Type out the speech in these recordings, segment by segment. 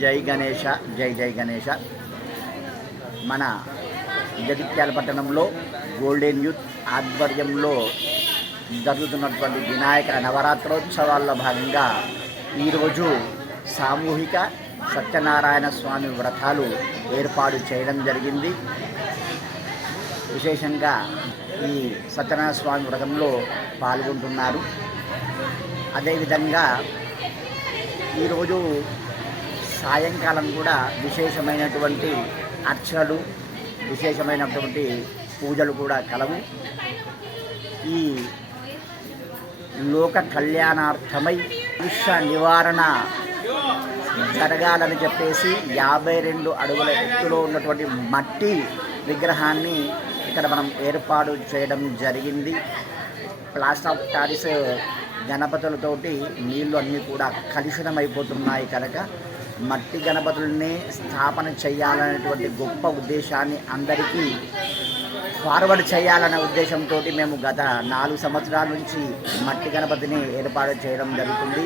జై గణేష జై జై గణేష మన జగిత్యాల పట్టణంలో గోల్డెన్ యూత్ ఆధ్వర్యంలో జరుగుతున్నటువంటి వినాయక నవరాత్రోత్సవాల్లో భాగంగా ఈరోజు సామూహిక సత్యనారాయణ స్వామి వ్రతాలు ఏర్పాటు చేయడం జరిగింది. విశేషంగా ఈ సత్యనారాయణ స్వామి వ్రతంలో పాల్గొంటున్నారు. అదేవిధంగా ఈరోజు సాయంకాలం కూడా విశేషమైనటువంటి అర్చనలు విశేషమైనటువంటి పూజలు కూడా కలవు. ఈ లోక కళ్యాణార్థమై విష నివారణ జరగాలని చెప్పేసి యాభై రెండు అడుగుల ఎత్తులో ఉన్నటువంటి మట్టి విగ్రహాన్ని ఇక్కడ మనం ఏర్పాటు చేయడం జరిగింది. ప్లాస్టర్ ఆఫ్ ప్యారిస్ గణపతులతోటి నీళ్ళు అన్నీ కూడా కలుషితమైపోతున్నాయి కనుక మట్టి గణపతుల్ని స్థాపన చేయాలనేటువంటి గొప్ప ఉద్దేశాన్ని అందరికీ ఫార్వర్డ్ చేయాలనే ఉద్దేశంతో మేము గత నాలుగు సంవత్సరాల నుంచి మట్టి గణపతిని ఏర్పాటు చేయడం జరుగుతుంది.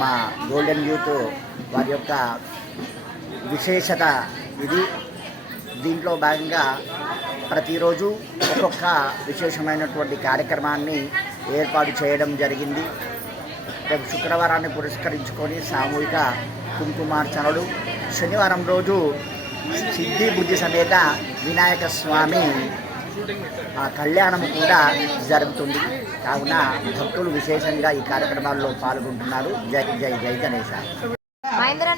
మా గోల్డెన్ యూత్ వారి యొక్క విశేషత ఇది. దీంట్లో భాగంగా ప్రతిరోజు ఒక్కొక్క విశేషమైనటువంటి కార్యక్రమాన్ని ఏర్పాటు చేయడం జరిగింది. రేపు శుక్రవారాన్ని పురస్కరించుకొని సామూహిక కుంకుమార్చనలు శనివారం రోజు సిద్ధి బుద్ధి సమేత వినాయక స్వామి ఆ కళ్యాణం కూడా జరుగుతుంది. కావున భక్తులు విశేషంగా ఈ కార్యక్రమాల్లో పాల్గొంటున్నారు. జై జై జై గణేశ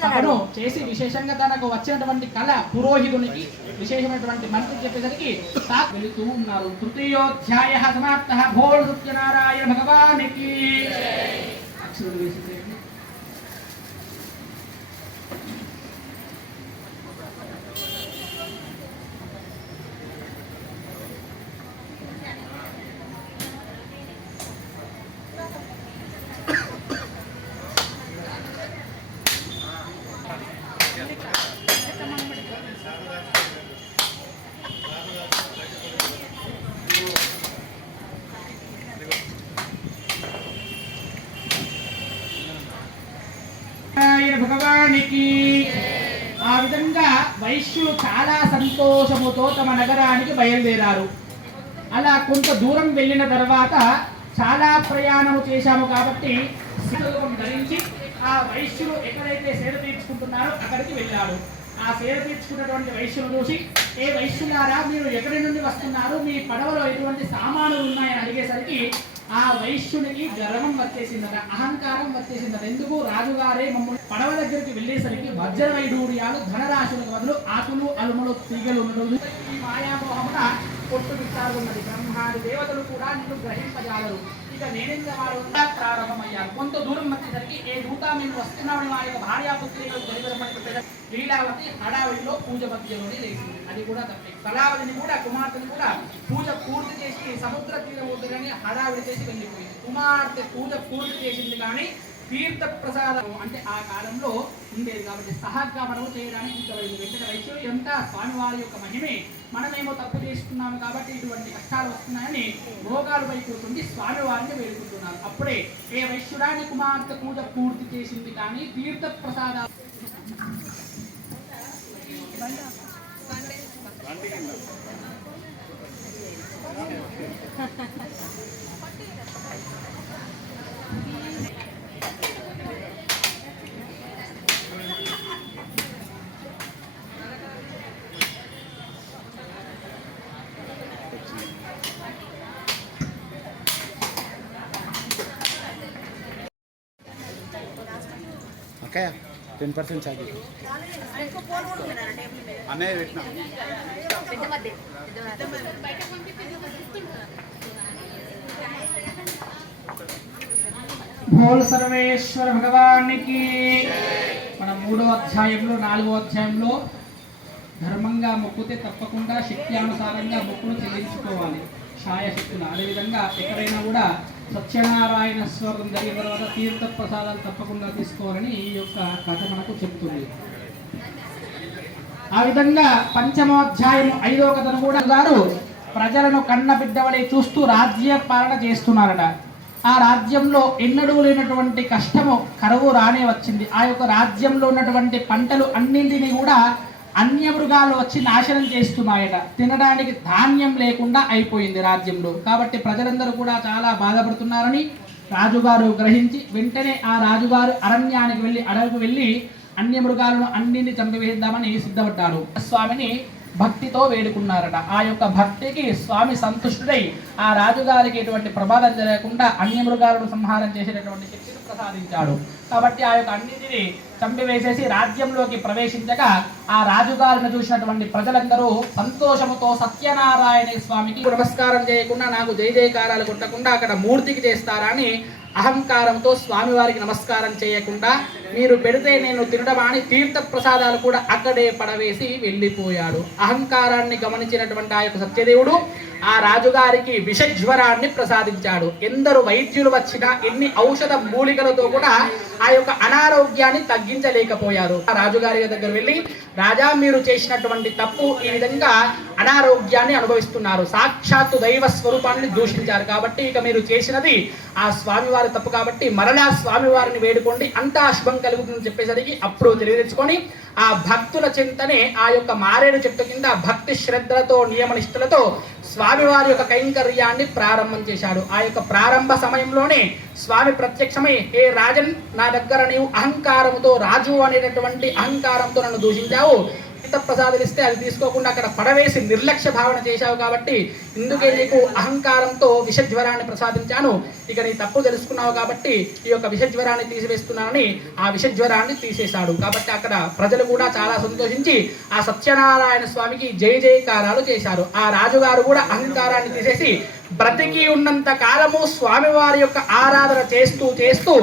అన్నాడు చేసి విశేషంగా తనకు వచ్చినటువంటి కళ పురోహితునికి విశేషమైనటువంటి మంత్రి చెప్పేసరికి తా- వెళుతూ ఉన్నారు. తృతీయోధ్యాయ సమాప్త భోళ సత్యనారాయణ భగవానికి. అక్షరులు వేసి చేయండి. నారాయణ స్వామికి ఆ విధంగా వైశ్యులు చాలా సంతోషముతో తమ నగరానికి బయలుదేరారు. అలా కొంత దూరం వెళ్ళిన తర్వాత చాలా ప్రయాణము చేశాము కాబట్టి ధరించి ఆ వైశ్యులు ఎక్కడైతే సేద తీర్చుకుంటున్నారో అక్కడికి వెళ్ళాడు ఆ సేద తీర్చుకున్నటువంటి వైశ్యులు చూసి ఏ వైశ్యులారా మీరు ఎక్కడి నుండి వస్తున్నారు? మీ పడవలో ఎటువంటి సామానులు ఉన్నాయని అడిగేసరికి ఆ వైశ్యునికి గర్వం వచ్చేసిందట అహంకారం వచ్చేసిందట. ఎందుకు? రాజుగారే మమ్మల్ని పడవ దగ్గరికి వెళ్ళేసరికి వజ్రవైఢూర్యాలు ధనరాశులకు బదులు ఆకులు అలుములు తీగలు ఉండదు ఈ మాయామోహమున కొట్టు విస్తారున్నది బ్రహ్మాది దేవతలు కూడా నిన్ను గ్రహింపజాలరు. ఇక నేనెంత వారు ప్రారంభమయ్యారు కొంత దూరం వచ్చేసరికి ఏ దూత మేము వస్తున్నాడు వారి యొక్క భార్యాపుత్రికలు జరిగిన లీలావతి హడావిడిలో పూజ మధ్యలోనే లేచింది. అది కూడా తప్పే. కళావతిని కూడా కుమార్తెని కూడా పూజ పూర్తి చేసి సముద్ర తీరం కానీ హడావిడి చేసి వెళ్ళిపోయింది. కుమార్తె పూజ పూర్తి చేసింది కానీ తీర్థ ప్రసాదం అంటే ఆ కాలంలో ఉండేది కాబట్టి సహగ్రమణము చేయడానికి ఇంకా వెళ్ళింది వెంటనే వైద్యులు ఎంత స్వామివారి యొక్క మహిమే మనమేమో తప్పు చేసుకున్నాము కాబట్టి ఇటువంటి కష్టాలు వస్తున్నాయని రోగాలు వైపుతుంది స్వామివారిని వేడుకుంటున్నారు. అప్పుడే ఏ వైశ్యుడాని కుమార్తె పూజ పూర్తి చేసింది కానీ తీర్థ ప్రసాద ఓకే టెన్ పర్సెంట్ ఛార్జ్. అన్నయ్య పెట్టినా? భోల్ సర్వేశ్వర భగవానికి మన మూడో అధ్యాయంలో నాలుగో అధ్యాయంలో ధర్మంగా మొక్కితే తప్పకుండా శక్తి అనుసారంగా మొక్కులు చెల్లించుకోవాలి. ఛాయశక్తులు. అదేవిధంగా ఎక్కడైనా కూడా సత్యనారాయణ స్వరం జరిగిన తర్వాత తీర్థ ప్రసాదాలు తప్పకుండా తీసుకోవాలని ఈ యొక్క కథ మనకు చెప్తుంది. ఆ విధంగా పంచమోధ్యాయం ఐదో కథను కూడా గారు ప్రజలను కన్న బిడ్డవలే చూస్తూ రాజ్య పాలన చేస్తున్నారట. ఆ రాజ్యంలో ఎన్నడూ లేనటువంటి కష్టము కరువు రానే వచ్చింది. ఆ యొక్క రాజ్యంలో ఉన్నటువంటి పంటలు అన్నింటినీ కూడా అన్య మృగాలు వచ్చి నాశనం చేస్తున్నాయట. తినడానికి ధాన్యం లేకుండా అయిపోయింది రాజ్యంలో. కాబట్టి ప్రజలందరూ కూడా చాలా బాధపడుతున్నారని రాజుగారు గ్రహించి వెంటనే ఆ రాజుగారు అరణ్యానికి వెళ్ళి అడవికి వెళ్ళి అన్య మృగాలను అన్నింటిని చంపివేద్దామని సిద్ధపడ్డాడు స్వామిని భక్తితో వేడుకున్నారట. ఆ యొక్క భక్తికి స్వామి సంతుష్టుడై ఆ రాజుగారికి ఎటువంటి ప్రమాదం జరగకుండా అన్య మృగాలను సంహారం చేసేటటువంటి శక్తిని ప్రసాదించాడు. కాబట్టి ఆ యొక్క అన్నింటిని చంపివేసేసి రాజ్యంలోకి ప్రవేశించగా ఆ రాజుగారిని చూసినటువంటి ప్రజలందరూ సంతోషముతో సత్యనారాయణ స్వామికి నమస్కారం చేయకుండా నాకు జై జయకారాలు కొట్టకుండా అక్కడ మూర్తికి చేస్తారని అహంకారంతో స్వామివారికి నమస్కారం చేయకుండా మీరు పెడితే నేను తినడమాని తీర్థ ప్రసాదాలు కూడా అక్కడే పడవేసి వెళ్ళిపోయాడు. అహంకారాన్ని గమనించినటువంటి ఆ యొక్క సత్యదేవుడు ఆ రాజుగారికి విషజ్వరాన్ని ప్రసాదించాడు. ఎందరు వైద్యులు వచ్చినా ఎన్ని ఔషధ మూలికలతో కూడా ఆ యొక్క అనారోగ్యాన్ని తగ్గించలేకపోయారు. ఆ రాజుగారి దగ్గర వెళ్ళి రాజా మీరు చేసినటువంటి తప్పు ఈ విధంగా అనారోగ్యాన్ని అనుభవిస్తున్నారు. సాక్షాత్తు దైవ స్వరూపాన్ని దూషించారు కాబట్టి ఇక మీరు చేసినది ఆ స్వామివారి తప్పు కాబట్టి మరలా స్వామివారిని వేడుకోండి. అంతా శుభం కలుగుతుందని చెప్పేసరికి అప్పుడు తెలియదెచ్చుకొని ఆ భక్తుల చింతనే ఆ యొక్క మారేడు చెట్టు కింద భక్తి శ్రద్ధలతో నియమనిష్టలతో స్వామివారి యొక్క కైంకర్యాన్ని ప్రారంభం చేశాడు. ఆ యొక్క ప్రారంభ సమయంలోనే స్వామి ప్రత్యక్షమై ఏ రాజన్ నా దగ్గర నీవు అహంకారముతో రాజు అనేటటువంటి అహంకారంతో నన్ను దూషించావు. ప్రసాదాలు ఇస్తే అది తీసుకోకుండా అక్కడ పడవేసి నిర్లక్ష్య భావన చేశావు కాబట్టి ఇందుకే నీకు అహంకారంతో విషజ్వరాన్ని ప్రసాదించాను. ఇక నీ తప్పు తెలుసుకున్నావు కాబట్టి ఈ యొక్క విషజ్వరాన్ని తీసివేస్తున్నానని ఆ విషజ్వరాన్ని తీసేశాడు. కాబట్టి అక్కడ ప్రజలు కూడా చాలా సంతోషించి ఆ సత్యనారాయణ స్వామికి జై జయకారాలు చేశారు. ఆ రాజుగారు కూడా అహంకారాన్ని తీసేసి బ్రతికి ఉన్నంత కాలము స్వామివారి యొక్క ఆరాధన చేస్తూ చేస్తూ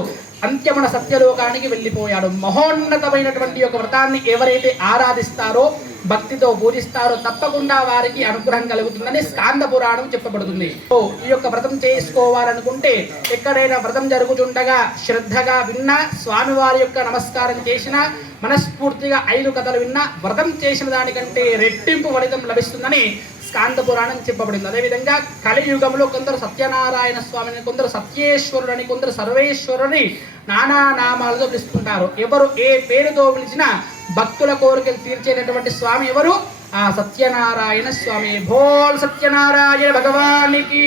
అంత్యమున సత్యలోకానికి వెళ్ళిపోయాడు. మహోన్నతమైనటువంటి యొక్క వ్రతాన్ని ఎవరైతే ఆరాధిస్తారో భక్తితో పూజిస్తారో తప్పకుండా వారికి అనుగ్రహం కలుగుతుందని స్కాంద పురాణం చెప్పబడుతుంది. ఓ ఈ యొక్క వ్రతం చేసుకోవాలనుకుంటే ఎక్కడైనా వ్రతం జరుగుతుండగా శ్రద్ధగా విన్నా స్వామివారి యొక్క నమస్కారం చేసినా మనస్ఫూర్తిగా ఐదు కథలు విన్నా వ్రతం చేసిన దానికంటే రెట్టింపు ఫలితం లభిస్తుందని స్కాంద పురాణం చెప్పబడింది. అదేవిధంగా కలియుగంలో కొందరు సత్యనారాయణ స్వామిని కొందరు సత్యేశ్వరుడని కొందరు సర్వేశ్వరుని నానా నామాలతో పిలుస్తుంటారు. ఎవరు ఏ పేరుతో పిలిచినా భక్తుల కోరికలు తీర్చేటటువంటి స్వామి ఎవరు? ఆ సత్యనారాయణ స్వామి. భోల్ సత్యనారాయణ భగవానికి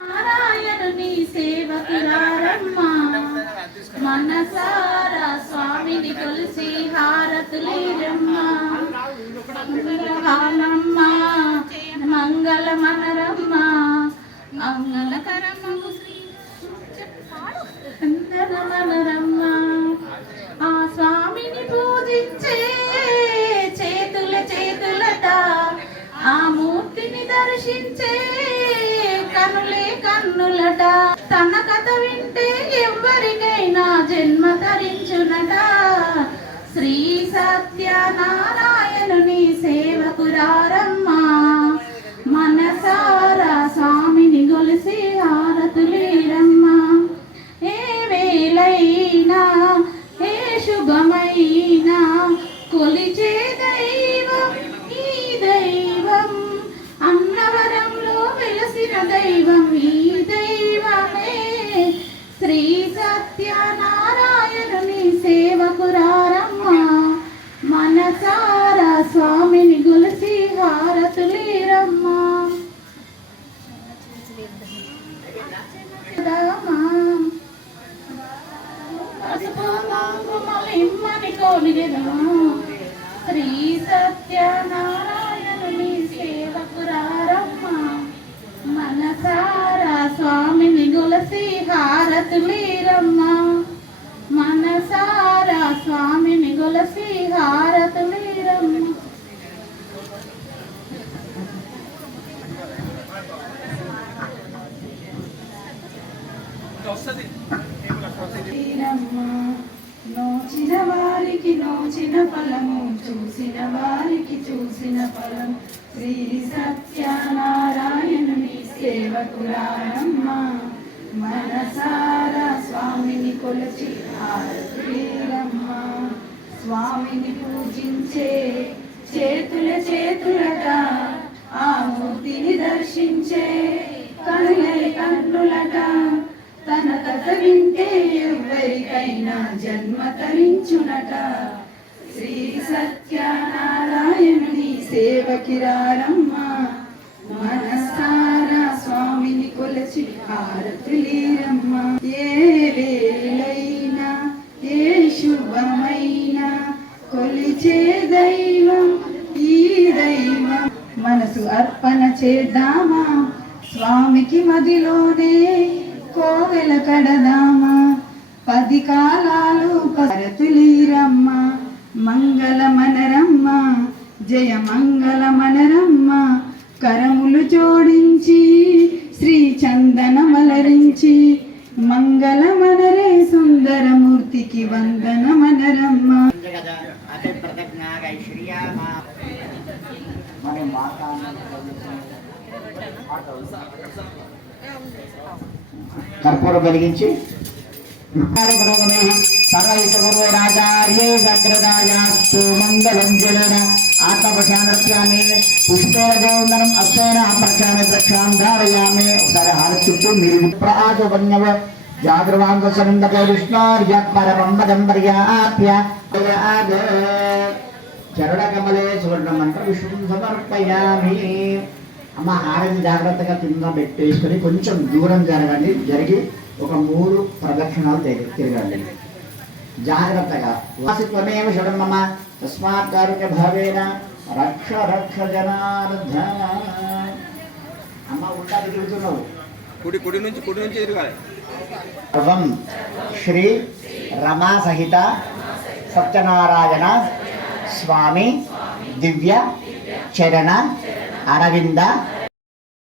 నారాయణుని సేవకురారమ్మా మనసారా స్వామిని కొలిసి హారతులేరమ్మా మంగళహారమ్మా మంగళ మనరమ్మ మంగళకరమ్మ శ్రీ ఆ స్వామిని పూజించే చేతుల చేతులట ఆ మూర్తిని దర్శించే కనులే కన్నులట. తన కథ వింటే ఎవరికైనా జన్మ ధరించునట శ్రీ సత్యనా చూచిన ఫలము చూసిన వారికి చూసిన ఫలం. శ్రీ సత్యనారాయణుని సేవకురారమ్మ. మనసారా స్వామిని కొలచి హారతులీరమ్మ స్వామిని పూజించే చేతుల చేతులట ఆ మూర్తిని దర్శించే కనులై కన్నులట. తన కథ వింటే ఎవరికైనా జన్మ తరించునట. శ్రీ సత్యనారాయణుని సేవకిరారమ్మ. మనసారా స్వామిని కొలచి హారతులీరమ్మ. ఏ వేలైనా ఏ శుభమైనా కొలిచే దైవం ఈ దైవం. మనసు అర్పణ చేద్దామా? స్వామికి మదిలోనే కోవెల కడదామా? పది కాలాలు పరతులీరమ్మ మంగళ మనరమ్మ జయ మంగళ మనరమ్మ కరములు జోడించి శ్రీ చందన మలరించి మంగళ మనరే సుందరమూర్తికి వందన మనరమ్మ కర్పూరం వెలిగించి. సర్వైతగురురాచార్యే సగ్రదాయాస్తు మంగళం జలన ఆత్మప్రశాంతర్ప్యామి పుష్పేణ అస్తేన అశ్వేన ప్రక్షాణ ప్రక్షాం ధారయామి ఒకసారి హార చుట్టూ మీరు ప్రాజోపన్యవ జాగ్రవాంగ సనందక విష్ణోర్యాత్మరమంబదంబర్యాప్య చరుడకమలే సువర్ణ మంత్ర విష్ణు సమర్పయామి. అమ్మ హారతి జాగ్రత్తగా కింద పెట్టేసుకొని కొంచెం దూరం జరగండి. జరిగి ఒక మూడు ప్రదక్షిణాలు తిరగండి. జాగ్రత్తగా. వాసిత్వమేవ షడమ్మమ్మ తస్మాత్ కారుణ్య భావేన రక్ష రక్ష జనార్దన. అమ్మ ఉంటాది తిరుగుతున్నావు. కుడి కుడి నుంచి కుడి నుంచి ఎదురుగాలి సర్వం శ్రీ రమా సహిత సత్యనారాయణ స్వామి దివ్య చరణ అరవింద